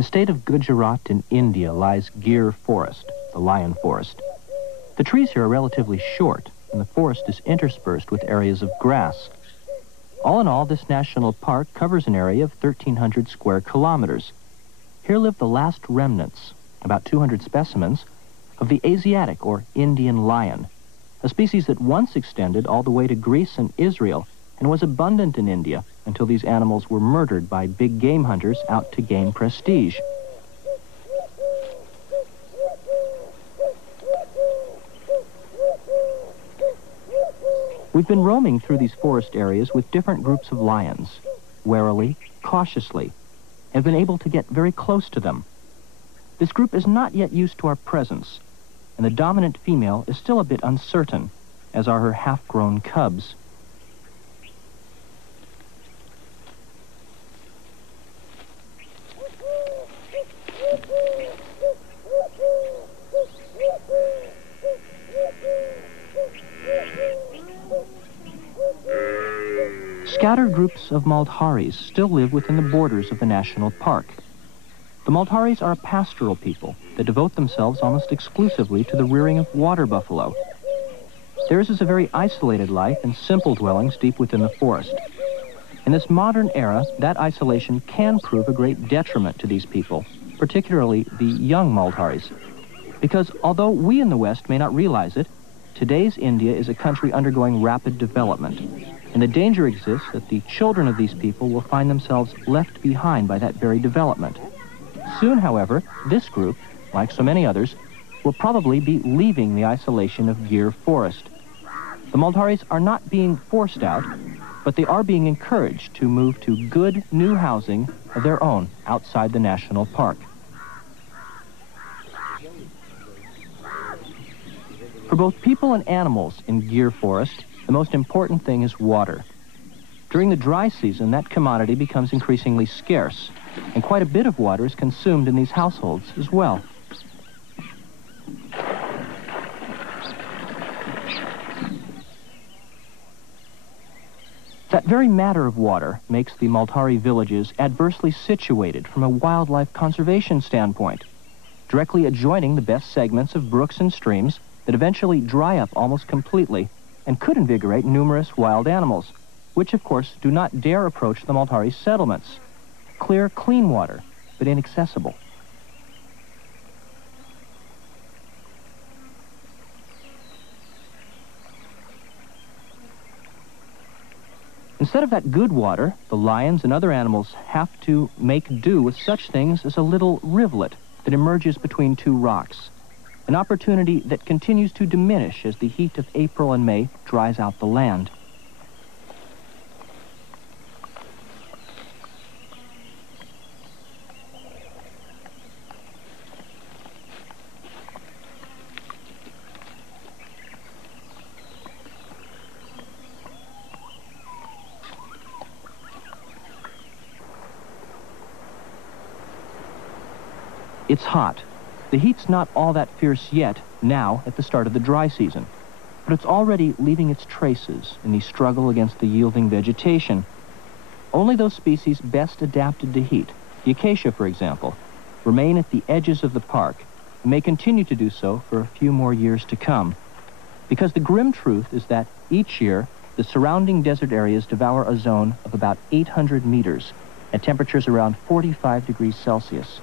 the state of Gujarat in India lies Gir Forest, the lion forest. The trees here are relatively short, and the forest is interspersed with areas of grass. All in all, this national park covers an area of 1,300 square kilometers. Here live the last remnants, about 200 specimens, of the Asiatic or Indian lion, a species that once extended all the way to Greece and Israel and was abundant in India until these animals were murdered by big game hunters out to gain prestige. We've been roaming through these forest areas with different groups of lions, warily, cautiously, and been able to get very close to them. This group is not yet used to our presence, and the dominant female is still a bit uncertain, as are her half-grown cubs. Scattered groups of Maldharis still live within the borders of the national park. The Maldharis are a pastoral people that devote themselves almost exclusively to the rearing of water buffalo. Theirs is a very isolated life in simple dwellings deep within the forest. In this modern era, that isolation can prove a great detriment to these people, particularly the young Maldharis, because although we in the West may not realize it, today's India is a country undergoing rapid development, and the danger exists that the children of these people will find themselves left behind by that very development. Soon, however, this group, like so many others, will probably be leaving the isolation of Gir Forest. The Maldharis are not being forced out, but they are being encouraged to move to good new housing of their own outside the national park. For both people and animals in Gir Forest, the most important thing is water. During the dry season, that commodity becomes increasingly scarce, and quite a bit of water is consumed in these households as well. That very matter of water makes the Maldhari villages adversely situated from a wildlife conservation standpoint, directly adjoining the best segments of brooks and streams that eventually dry up almost completely and could invigorate numerous wild animals, which of course do not dare approach the Maldhari settlements. Clear, clean water, but inaccessible. Instead of that good water, the lions and other animals have to make do with such things as a little rivulet that emerges between two rocks, an opportunity that continues to diminish as the heat of April and May dries out the land. It's hot. The heat's not all that fierce yet, now, at the start of the dry season, but it's already leaving its traces in the struggle against the yielding vegetation. Only those species best adapted to heat, the acacia, for example, remain at the edges of the park and may continue to do so for a few more years to come. Because the grim truth is that each year, the surrounding desert areas devour a zone of about 800 meters at temperatures around 45 degrees Celsius.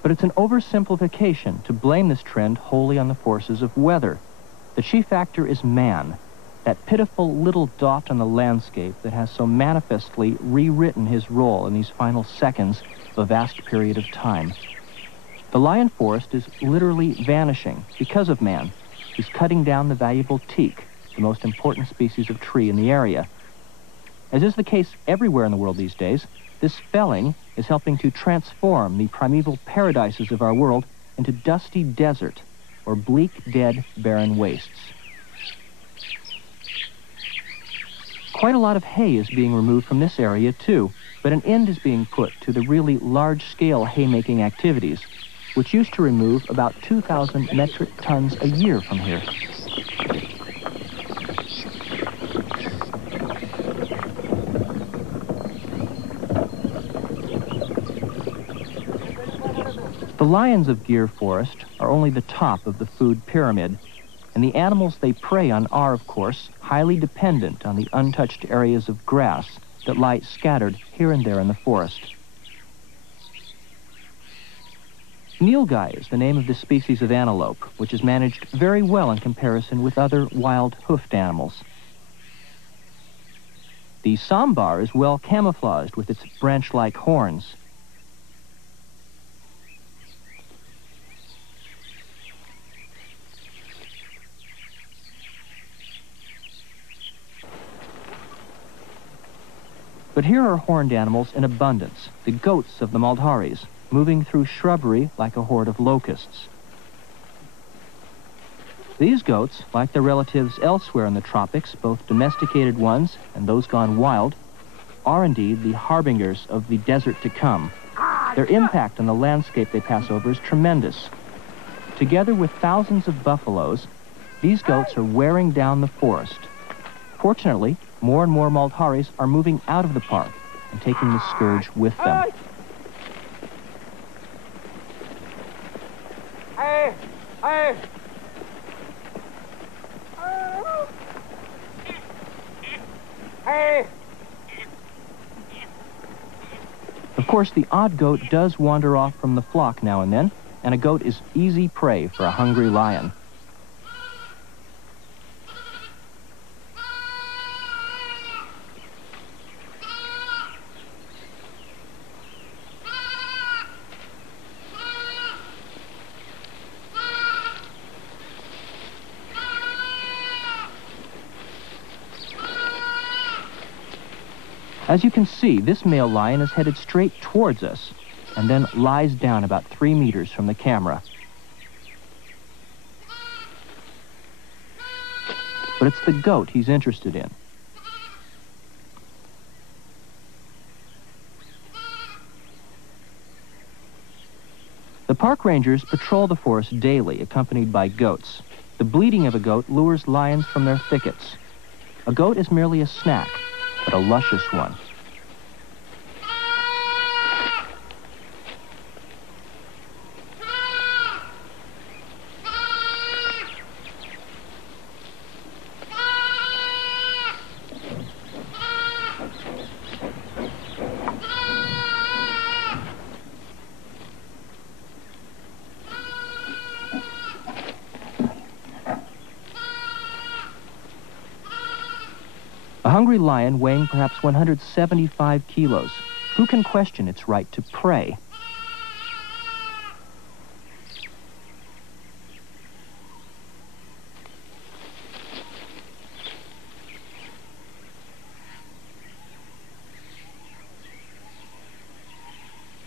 But it's an oversimplification to blame this trend wholly on the forces of weather. The chief factor is man, that pitiful little dot on the landscape that has so manifestly rewritten his role in these final seconds of a vast period of time. The lion forest is literally vanishing because of man, who's cutting down the valuable teak, the most important species of tree in the area. As is the case everywhere in the world these days, this felling is helping to transform the primeval paradises of our world into dusty desert or bleak, dead, barren wastes. Quite a lot of hay is being removed from this area, too, but an end is being put to the really large-scale haymaking activities, which used to remove about 2,000 metric tons a year from here. The lions of Gir Forest are only the top of the food pyramid, and the animals they prey on are, of course, highly dependent on the untouched areas of grass that lie scattered here and there in the forest. Nilgai is the name of this species of antelope, which is managed very well in comparison with other wild hoofed animals. The sambar is well camouflaged with its branch-like horns. But here are horned animals in abundance, the goats of the Maldharis, moving through shrubbery like a horde of locusts. These goats, like their relatives elsewhere in the tropics, both domesticated ones and those gone wild, are indeed the harbingers of the desert to come. Their impact on the landscape they pass over is tremendous. Together with thousands of buffaloes, these goats are wearing down the forest. Fortunately, more and more Maldharis are moving out of the park and taking the scourge with them. Of course, the odd goat does wander off from the flock now and then, and a goat is easy prey for a hungry lion. As you can see, this male lion is headed straight towards us and then lies down about 3 meters from the camera. But it's the goat he's interested in. The park rangers patrol the forest daily, accompanied by goats. The bleating of a goat lures lions from their thickets. A goat is merely a snack, but a luscious one. A hungry lion weighing perhaps 175 kilos. Who can question its right to prey?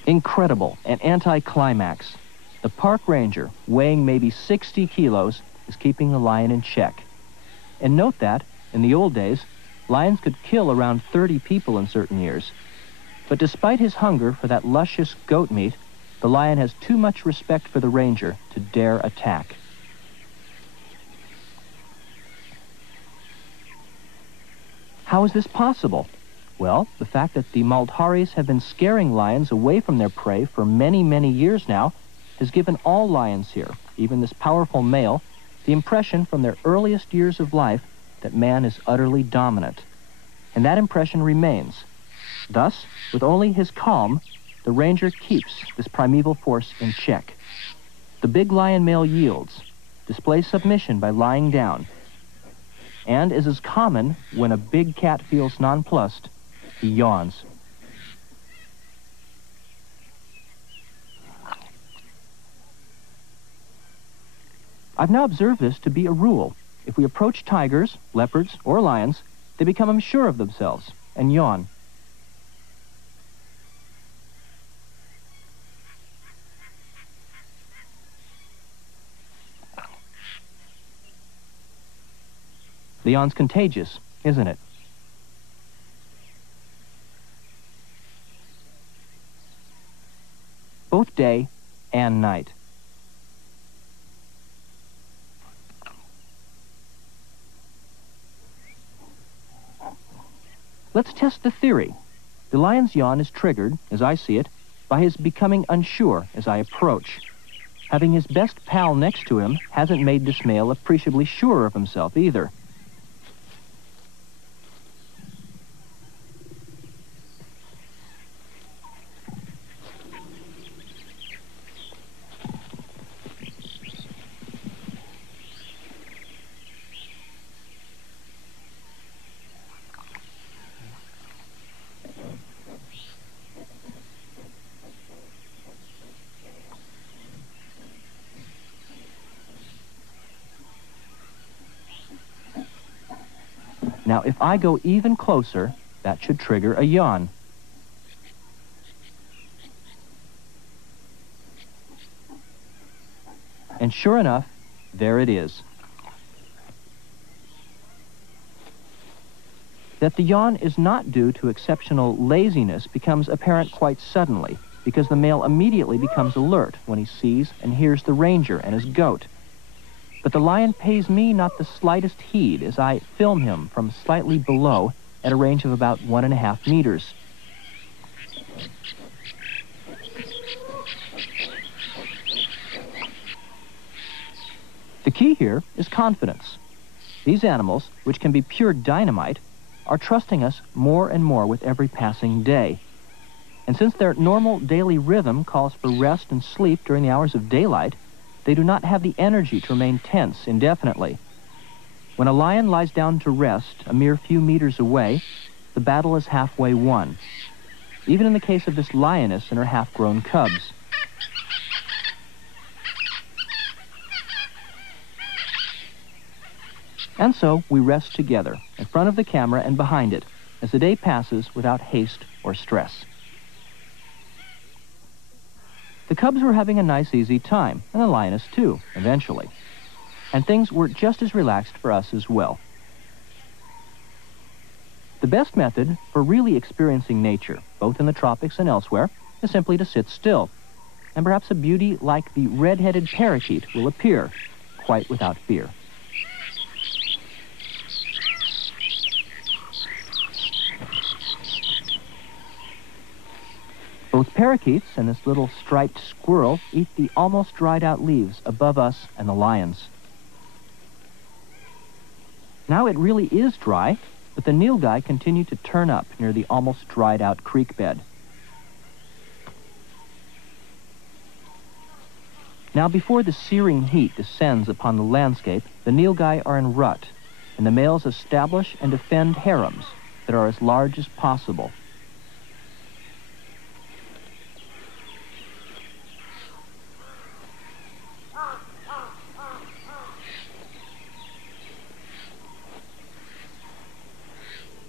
Incredible, an anticlimax. The park ranger, weighing maybe 60 kilos, is keeping the lion in check. And note that, in the old days, lions could kill around 30 people in certain years. But despite his hunger for that luscious goat meat, the lion has too much respect for the ranger to dare attack. How is this possible? Well, the fact that the Maldharis have been scaring lions away from their prey for many, many years now has given all lions here, even this powerful male, the impression from their earliest years of life that man is utterly dominant. And that impression remains. Thus, with only his calm, the ranger keeps this primeval force in check. The big lion male yields, displays submission by lying down, and, as is common when a big cat feels nonplussed, he yawns. I've now observed this to be a rule. If we approach tigers, leopards, or lions, they become unsure of themselves and yawn. The yawn's contagious, isn't it? Both day and night. Let's test the theory. The lion's yawn is triggered, as I see it, by his becoming unsure as I approach. Having his best pal next to him hasn't made this male appreciably sure of himself either. Now, if I go even closer, that should trigger a yawn. And sure enough, there it is. That the yawn is not due to exceptional laziness becomes apparent quite suddenly, because the male immediately becomes alert when he sees and hears the ranger and his goat. But the lion pays me not the slightest heed as I film him from slightly below at a range of about 1.5 meters. The key here is confidence. These animals, which can be pure dynamite, are trusting us more and more with every passing day. And since their normal daily rhythm calls for rest and sleep during the hours of daylight, they do not have the energy to remain tense indefinitely. When a lion lies down to rest a mere few meters away, the battle is halfway won, even in the case of this lioness and her half-grown cubs. And so we rest together, in front of the camera and behind it, as the day passes without haste or stress. The cubs were having a nice, easy time, and the lioness too, eventually. And things were just as relaxed for us as well. The best method for really experiencing nature, both in the tropics and elsewhere, is simply to sit still. And perhaps a beauty like the red-headed parakeet will appear, quite without fear. Both parakeets and this little striped squirrel eat the almost dried out leaves above us and the lions. Now it really is dry, but the nilgai continue to turn up near the almost dried out creek bed. Now before the searing heat descends upon the landscape, the nilgai are in rut, and the males establish and defend harems that are as large as possible.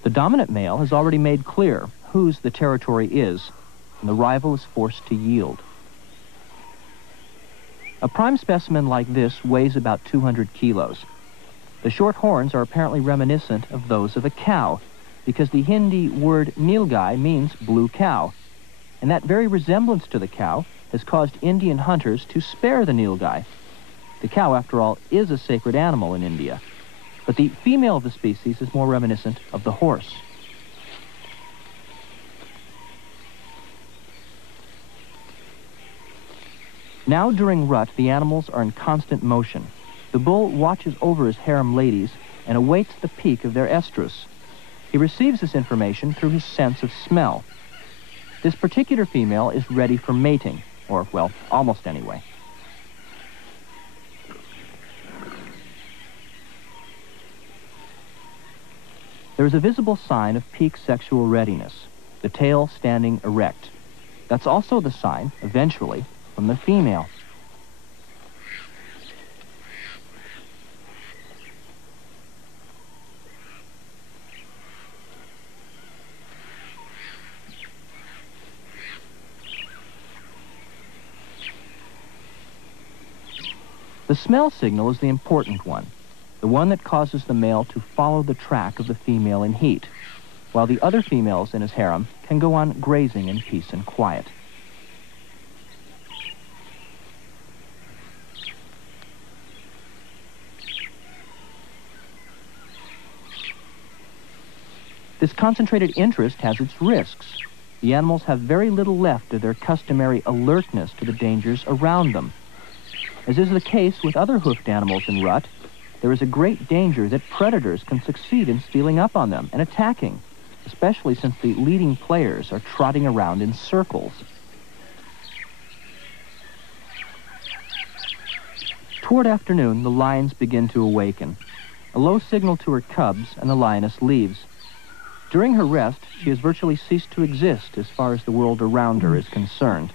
The dominant male has already made clear whose the territory is, and the rival is forced to yield. A prime specimen like this weighs about 200 kilos. The short horns are apparently reminiscent of those of a cow, because the Hindi word nilgai means blue cow, and that very resemblance to the cow has caused Indian hunters to spare the nilgai. The cow, after all, is a sacred animal in India, but the female of the species is more reminiscent of the horse. Now during rut, the animals are in constant motion. The bull watches over his harem ladies and awaits the peak of their estrus. He receives this information through his sense of smell. This particular female is ready for mating, or, well, almost anyway. There is a visible sign of peak sexual readiness, the tail standing erect. That's also the sign, eventually, from the female. The smell signal is the important one. the one that causes the male to follow the track of the female in heat, while the other females in his harem can go on grazing in peace and quiet. This concentrated interest has its risks. The animals have very little left of their customary alertness to the dangers around them. As is the case with other hoofed animals in rut, there is a great danger that predators can succeed in stealing up on them and attacking, especially since the leading players are trotting around in circles. Toward afternoon, the lions begin to awaken. A low signal to her cubs, and the lioness leaves. During her rest, she has virtually ceased to exist as far as the world around her is concerned.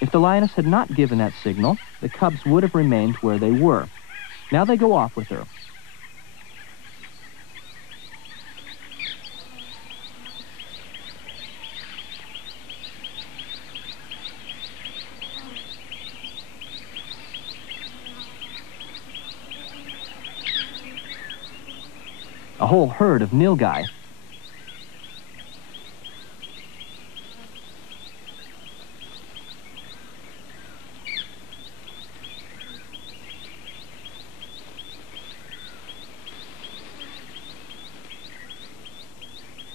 If the lioness had not given that signal, the cubs would have remained where they were. Now they go off with her. A whole herd of nilgai.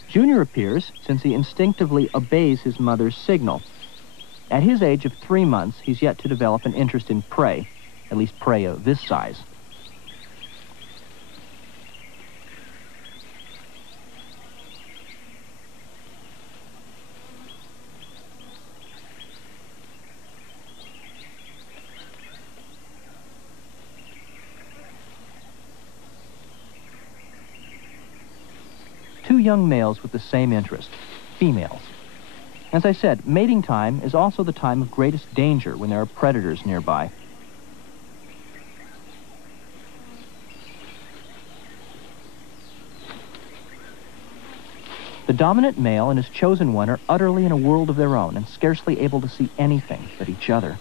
Junior appears since he instinctively obeys his mother's signal. At his age of 3 months, he's yet to develop an interest in prey, at least prey of this size. Two young males with the same interest, females. As I said, mating time is also the time of greatest danger when there are predators nearby. The dominant male and his chosen one are utterly in a world of their own and scarcely able to see anything but each other.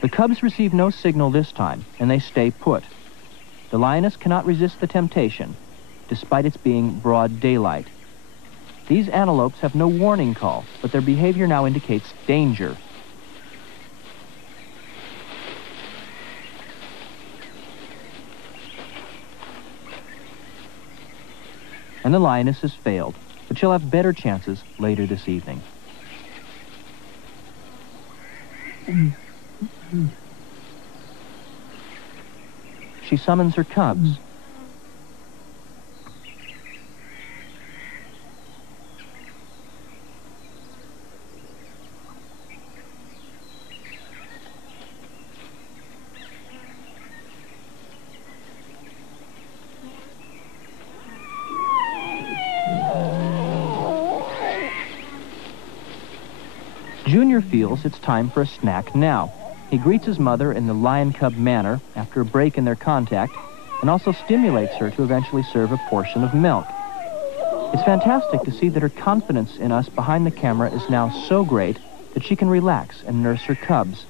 The cubs receive no signal this time, and they stay put. The lioness cannot resist the temptation, despite its being broad daylight. These antelopes have no warning call, but their behavior now indicates danger. And the lioness has failed, but she'll have better chances later this evening. She summons her cubs. Junior feels it's time for a snack now. He greets his mother in the lion-cub manner after a break in their contact, and also stimulates her to eventually serve a portion of milk. It's fantastic to see that her confidence in us behind the camera is now so great that she can relax and nurse her cubs.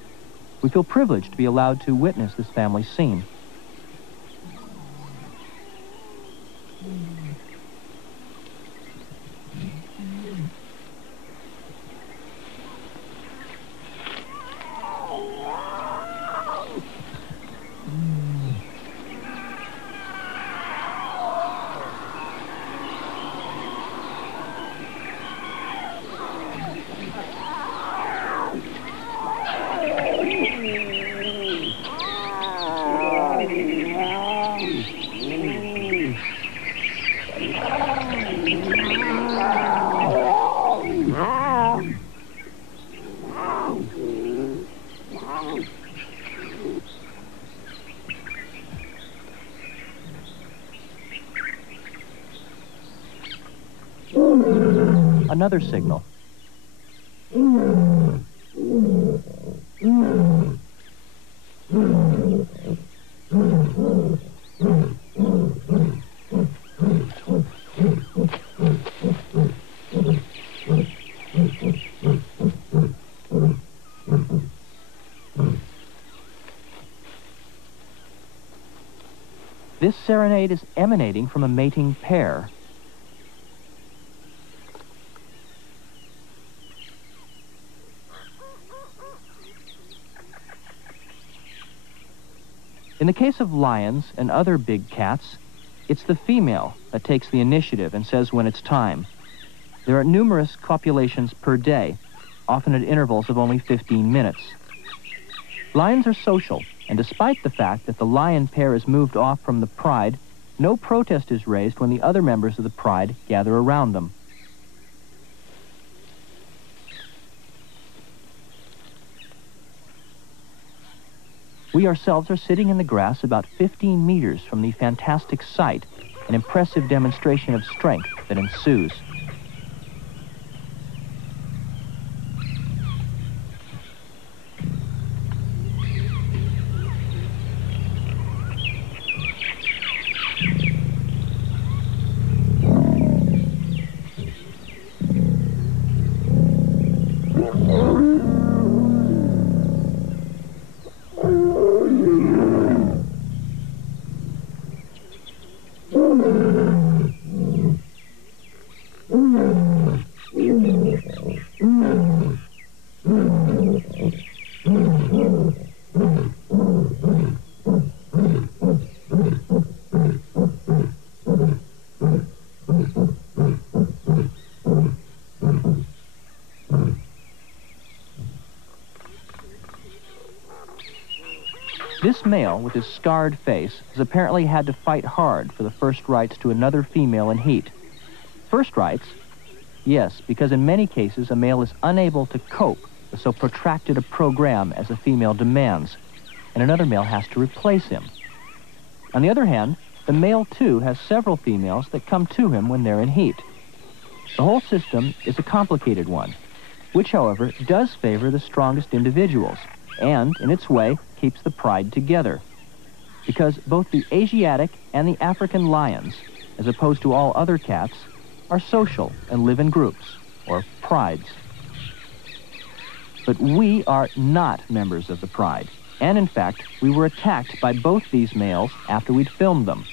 We feel privileged to be allowed to witness this family scene. another signal. This serenade is emanating from a mating pair. In the case of lions and other big cats, it's the female that takes the initiative and says when it's time. There are numerous copulations per day, often at intervals of only 15 minutes. Lions are social, and despite the fact that the lion pair is moved off from the pride, no protest is raised when the other members of the pride gather around them. We ourselves are sitting in the grass about 15 meters from the fantastic sight, an impressive demonstration of strength that ensues. This male, with his scarred face, has apparently had to fight hard for the first rights to another female in heat. First rights? Yes, because in many cases a male is unable to cope with so protracted a program as a female demands, and another male has to replace him. On the other hand, the male, too, has several females that come to him when they're in heat. The whole system is a complicated one, which, however, does favor the strongest individuals, and, in its way, keeps the pride together. Because both the Asiatic and the African lions, as opposed to all other cats, are social and live in groups, or prides. But we are not members of the pride, and in fact, we were attacked by both these males after we'd filmed them.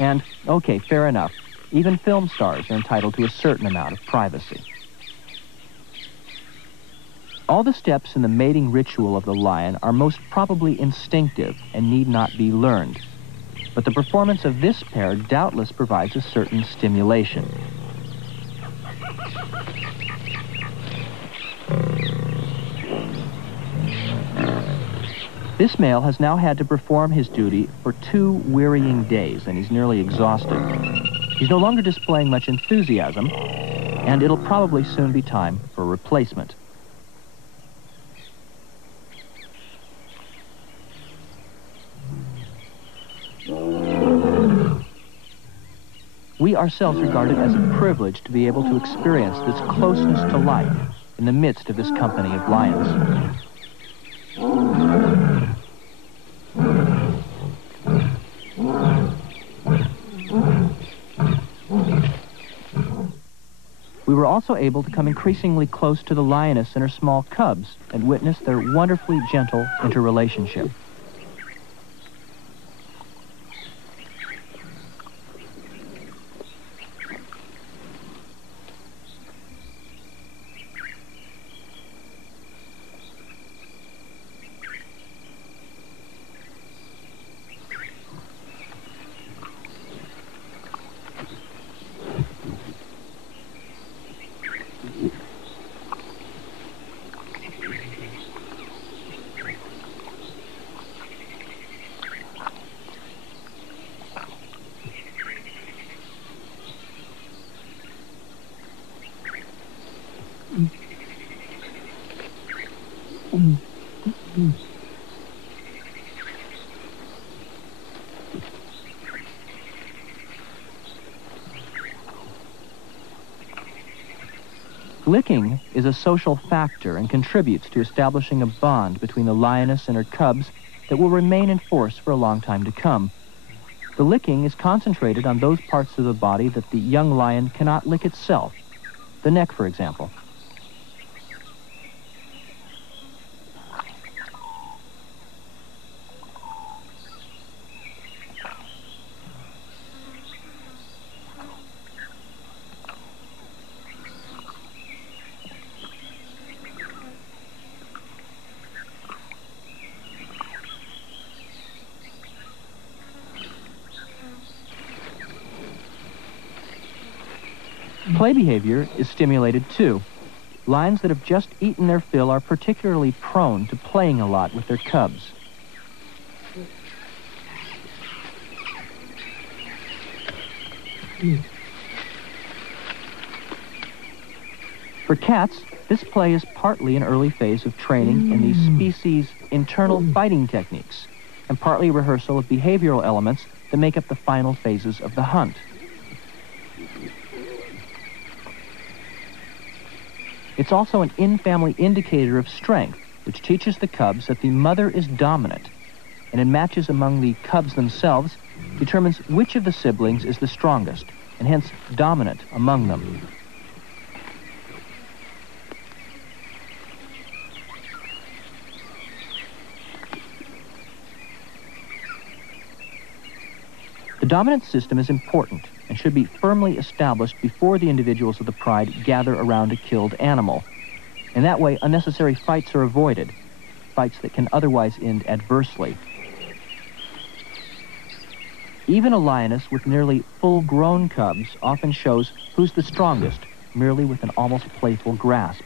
And, okay, fair enough, even film stars are entitled to a certain amount of privacy. All the steps in the mating ritual of the lion are most probably instinctive and need not be learned. But the performance of this pair doubtless provides a certain stimulation. This male has now had to perform his duty for 2 wearying days, and he's nearly exhausted. He's no longer displaying much enthusiasm, and it'll probably soon be time for a replacement. We ourselves regard it as a privilege to be able to experience this closeness to life in the midst of this company of lions. We were also able to come increasingly close to the lioness and her small cubs and witness their wonderfully gentle interrelationship. Licking is a social factor and contributes to establishing a bond between the lioness and her cubs that will remain in force for a long time to come. The licking is concentrated on those parts of the body that the young lion cannot lick itself, the neck, for example. Play behavior is stimulated too. Lions that have just eaten their fill are particularly prone to playing a lot with their cubs. For cats, this play is partly an early phase of training in the species' internal fighting techniques, and partly rehearsal of behavioral elements that make up the final phases of the hunt. It's also an in-family indicator of strength, which teaches the cubs that the mother is dominant, and in matches among the cubs themselves, determines which of the siblings is the strongest, and hence dominant among them. The dominant system is important and should be firmly established before the individuals of the pride gather around a killed animal. In that way, unnecessary fights are avoided, fights that can otherwise end adversely. Even a lioness with nearly full-grown cubs often shows who's the strongest, merely with an almost playful grasp.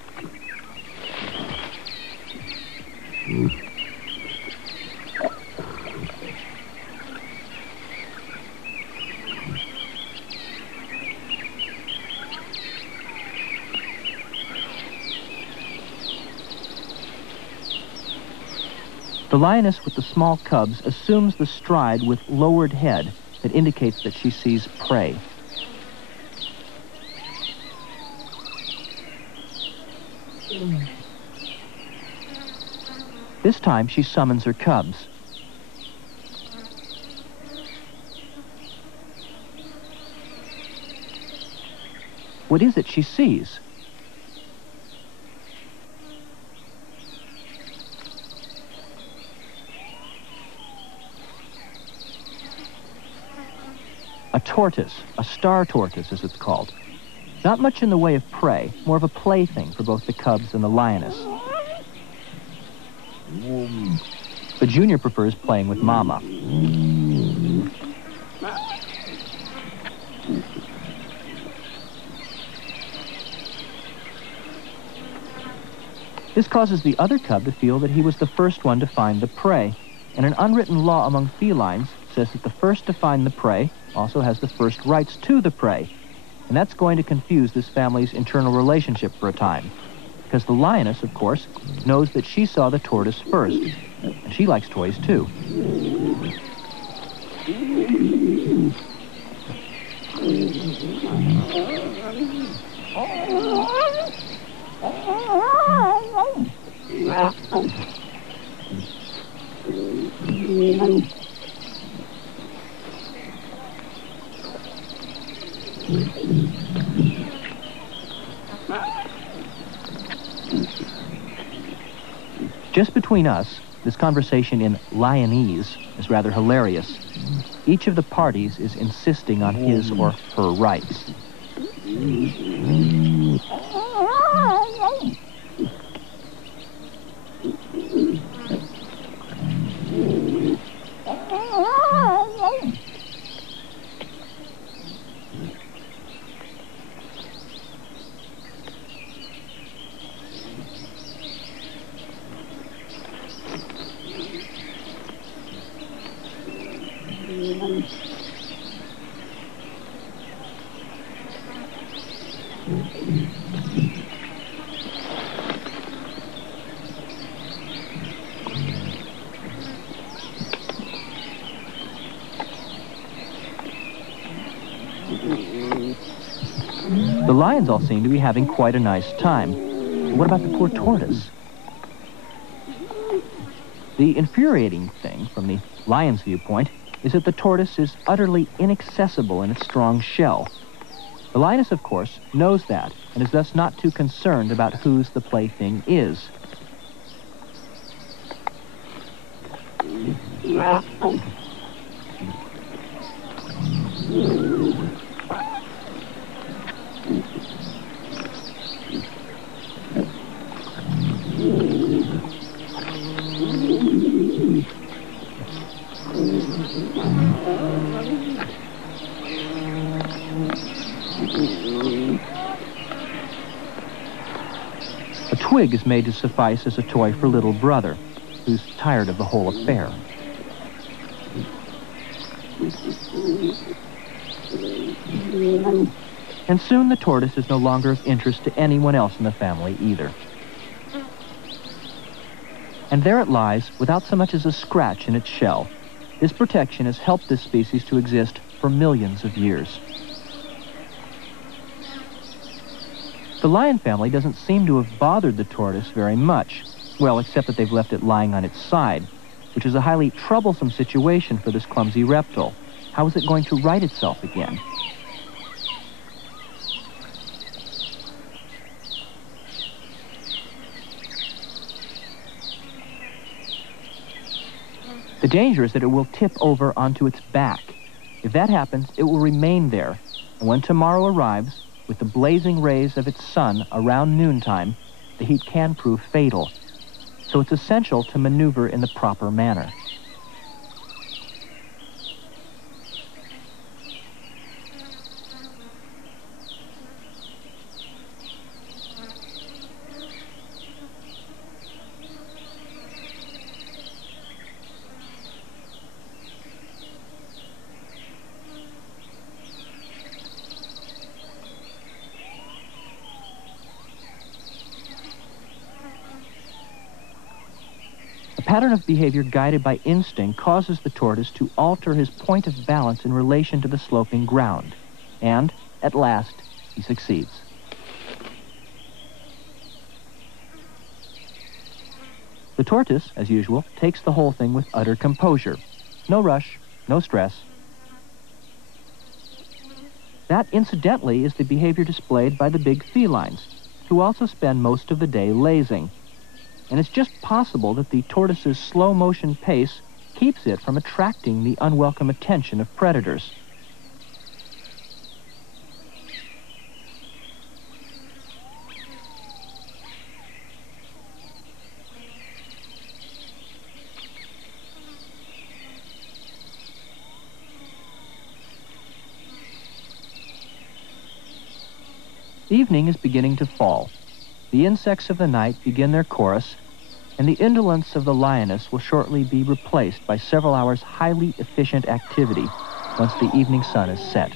The lioness with the small cubs assumes the stride with lowered head that indicates that she sees prey. This time she summons her cubs. What is it she sees? A tortoise, a star tortoise as it's called. Not much in the way of prey, more of a plaything for both the cubs and the lioness. But Junior prefers playing with Mama. This causes the other cub to feel that he was the first one to find the prey, and an unwritten law among felines says that the first to find the prey also has the first rights to the prey. And that's going to confuse this family's internal relationship for a time. Because the lioness, of course, knows that she saw the tortoise first. And she likes toys, too. Just between us, this conversation in Lionese is rather hilarious. Each of the parties is insisting on his or her rights. The lions all seem to be having quite a nice time. But what about the poor tortoise? The infuriating thing, from the lion's viewpoint, is that the tortoise is utterly inaccessible in its strong shell. The lioness, of course, knows that, and is thus not too concerned about whose the plaything is. A twig is made to suffice as a toy for little brother, who's tired of the whole affair. And soon the tortoise is no longer of interest to anyone else in the family either. And there it lies, without so much as a scratch in its shell. This protection has helped this species to exist for millions of years. The lion family doesn't seem to have bothered the tortoise very much, well, except that they've left it lying on its side, which is a highly troublesome situation for this clumsy reptile. How is it going to right itself again? The danger is that it will tip over onto its back. If that happens, it will remain there, and when tomorrow arrives, with the blazing rays of its sun around noontime, the heat can prove fatal. So it's essential to maneuver in the proper manner. A pattern of behavior guided by instinct causes the tortoise to alter his point of balance in relation to the sloping ground. And, at last, he succeeds. The tortoise, as usual, takes the whole thing with utter composure. No rush, no stress. That, incidentally, is the behavior displayed by the big felines, who also spend most of the day lazing. And it's just possible that the tortoise's slow-motion pace keeps it from attracting the unwelcome attention of predators. Evening is beginning to fall. The insects of the night begin their chorus, and the indolence of the lioness will shortly be replaced by several hours' highly efficient activity once the evening sun is set.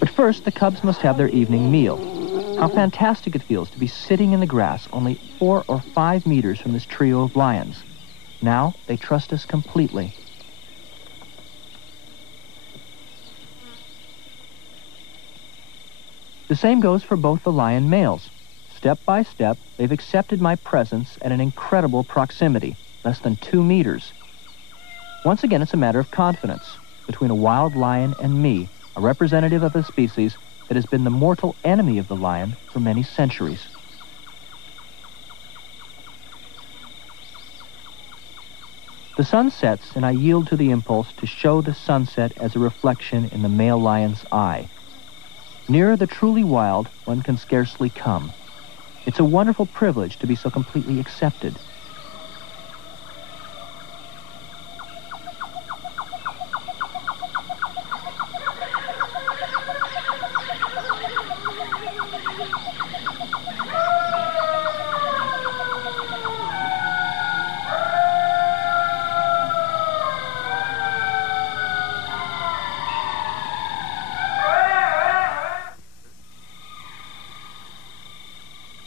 But first, the cubs must have their evening meal. How fantastic it feels to be sitting in the grass only 4 or 5 meters from this trio of lions. Now, they trust us completely. The same goes for both the lion males. Step by step, they've accepted my presence at an incredible proximity, less than 2 meters. Once again, it's a matter of confidence between a wild lion and me, a representative of a species that has been the mortal enemy of the lion for many centuries. The sun sets, and I yield to the impulse to show the sunset as a reflection in the male lion's eye. Nearer the truly wild, one can scarcely come. It's a wonderful privilege to be so completely accepted.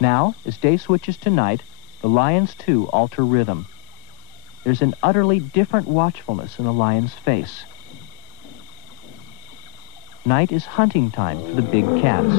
Now, as day switches to night, the lions too alter rhythm. There's an utterly different watchfulness in the lion's face. Night is hunting time for the big cats.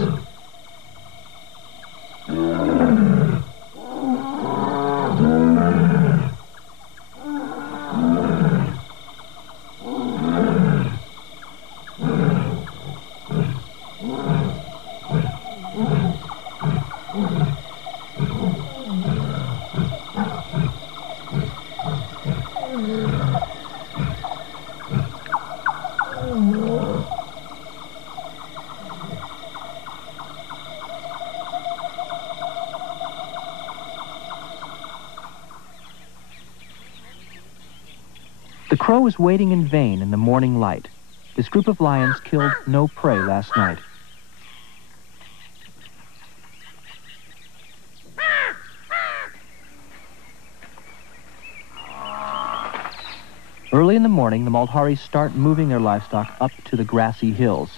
The crow is waiting in vain in the morning light. This group of lions killed no prey last night. Early in the morning, the Maltharis start moving their livestock up to the grassy hills.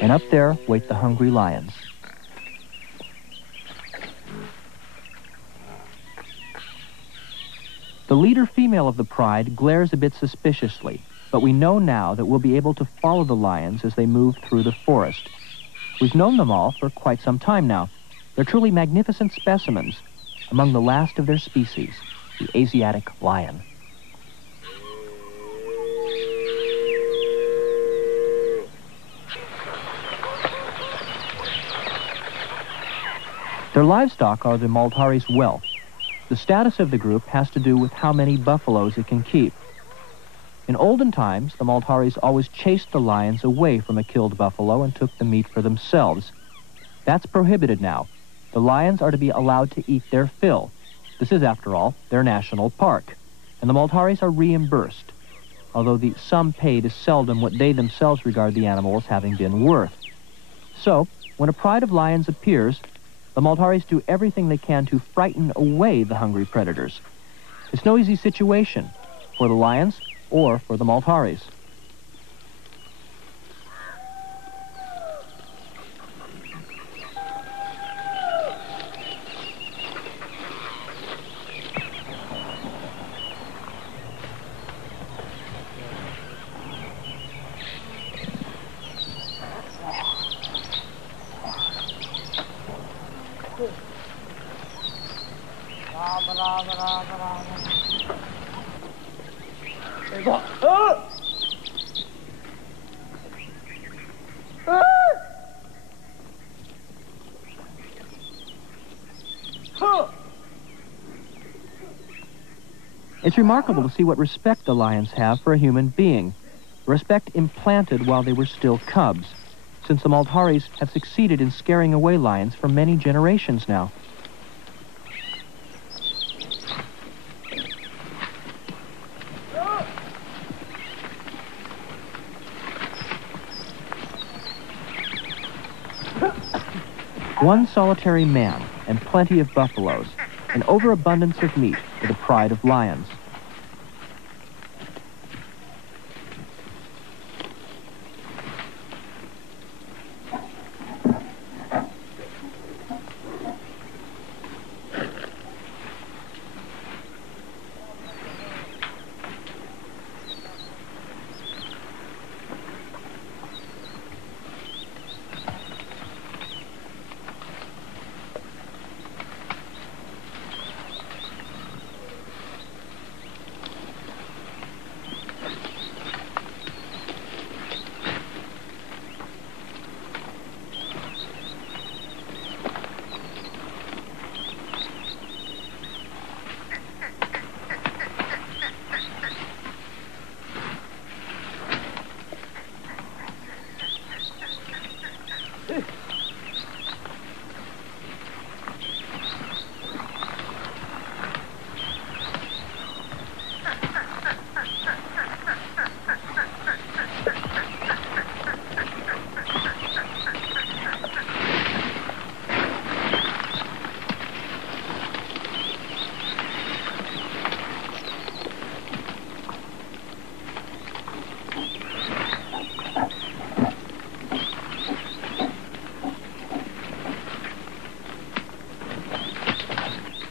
And up there wait the hungry lions. The leader female of the pride glares a bit suspiciously, but we know now that we'll be able to follow the lions as they move through the forest. We've known them all for quite some time now. They're truly magnificent specimens, among the last of their species, the Asiatic lion. Their livestock are the Maltharis' wealth. The status of the group has to do with how many buffaloes it can keep. In olden times, the Maltharis always chased the lions away from a killed buffalo and took the meat for themselves. That's prohibited now. The lions are to be allowed to eat their fill. This is, after all, their national park. And the Maltharis are reimbursed, although the sum paid is seldom what they themselves regard the animal as having been worth. So, when a pride of lions appears, the Maltharis do everything they can to frighten away the hungry predators. It's no easy situation for the lions or for the Maltharis. It's remarkable to see what respect the lions have for a human being, respect implanted while they were still cubs, since the Maltharis have succeeded in scaring away lions for many generations now. One solitary man and plenty of buffaloes, an overabundance of meat for the pride of lions.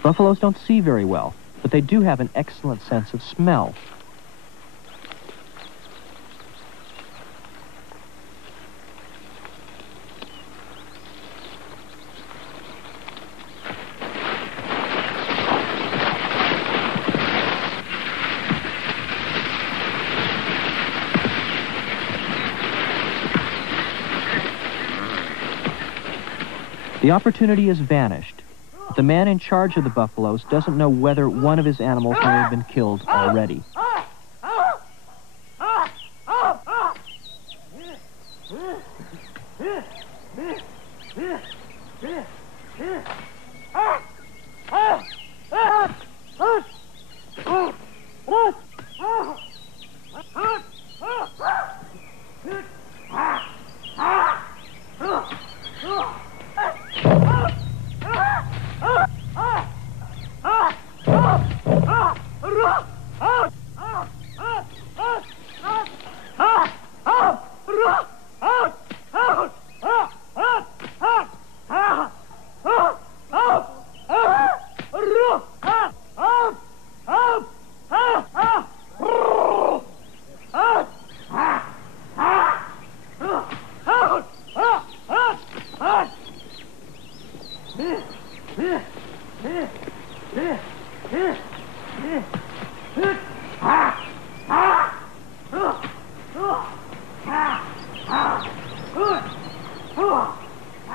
Buffaloes don't see very well, but but they do have an excellent sense of smell. The opportunity has vanished, but the man in charge of the buffaloes doesn't know whether one of his animals may have been killed already.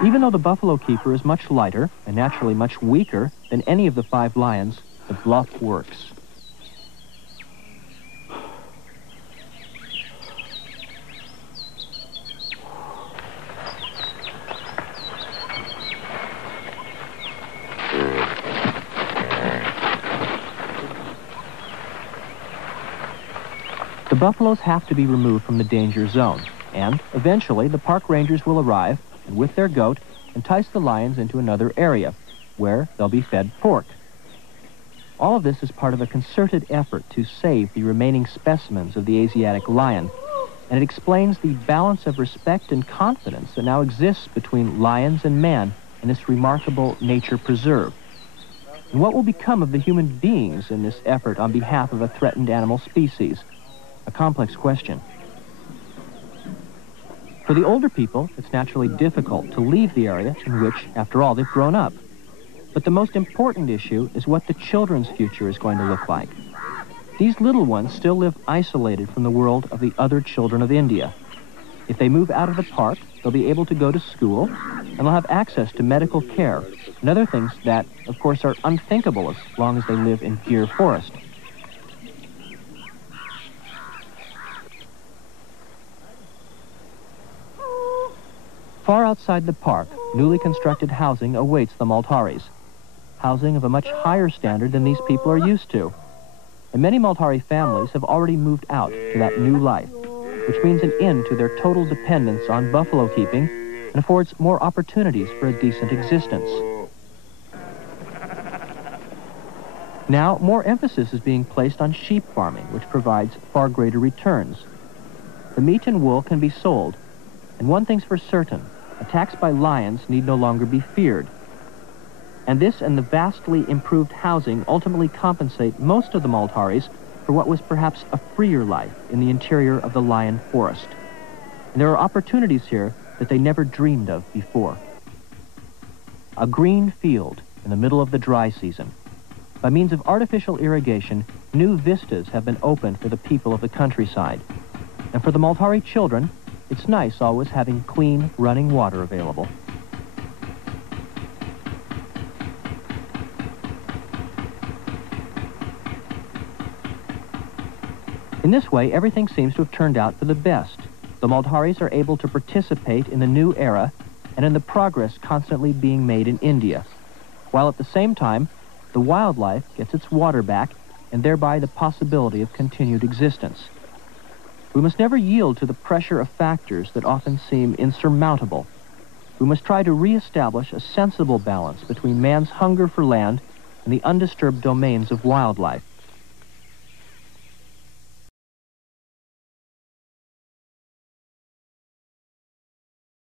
Even though the buffalo keeper is much lighter and naturally much weaker than any of the 5 lions, the bluff works. The buffaloes have to be removed from the danger zone, and eventually the park rangers will arrive and with their goat entice the lions into another area where they'll be fed pork. All of this is part of a concerted effort to save the remaining specimens of the Asiatic lion, and it explains the balance of respect and confidence that now exists between lions and man in this remarkable nature preserve. And what will become of the human beings in this effort on behalf of a threatened animal species? A complex question. For the older people, it's naturally difficult to leave the area in which, after all, they've grown up. But the most important issue is what the children's future is going to look like. These little ones still live isolated from the world of the other children of India. If they move out of the park, they'll be able to go to school, and they'll have access to medical care and other things that, of course, are unthinkable as long as they live in Gir Forest. Far outside the park, newly constructed housing awaits the Maltaris. Housing of a much higher standard than these people are used to. And many Maltari families have already moved out to that new life, which means an end to their total dependence on buffalo keeping and affords more opportunities for a decent existence. Now, more emphasis is being placed on sheep farming, which provides far greater returns. The meat and wool can be sold, and one thing's for certain, attacks by lions need no longer be feared. And this and the vastly improved housing ultimately compensate most of the Maltaris for what was perhaps a freer life in the interior of the lion forest. And there are opportunities here that they never dreamed of before. A green field in the middle of the dry season. By means of artificial irrigation, new vistas have been opened for the people of the countryside. And for the Maltari children, it's nice always having clean, running water available. In this way, everything seems to have turned out for the best. The Maltaris are able to participate in the new era and in the progress constantly being made in India, while at the same time, the wildlife gets its water back and thereby the possibility of continued existence. We must never yield to the pressure of factors that often seem insurmountable. We must try to re-establish a sensible balance between man's hunger for land and the undisturbed domains of wildlife.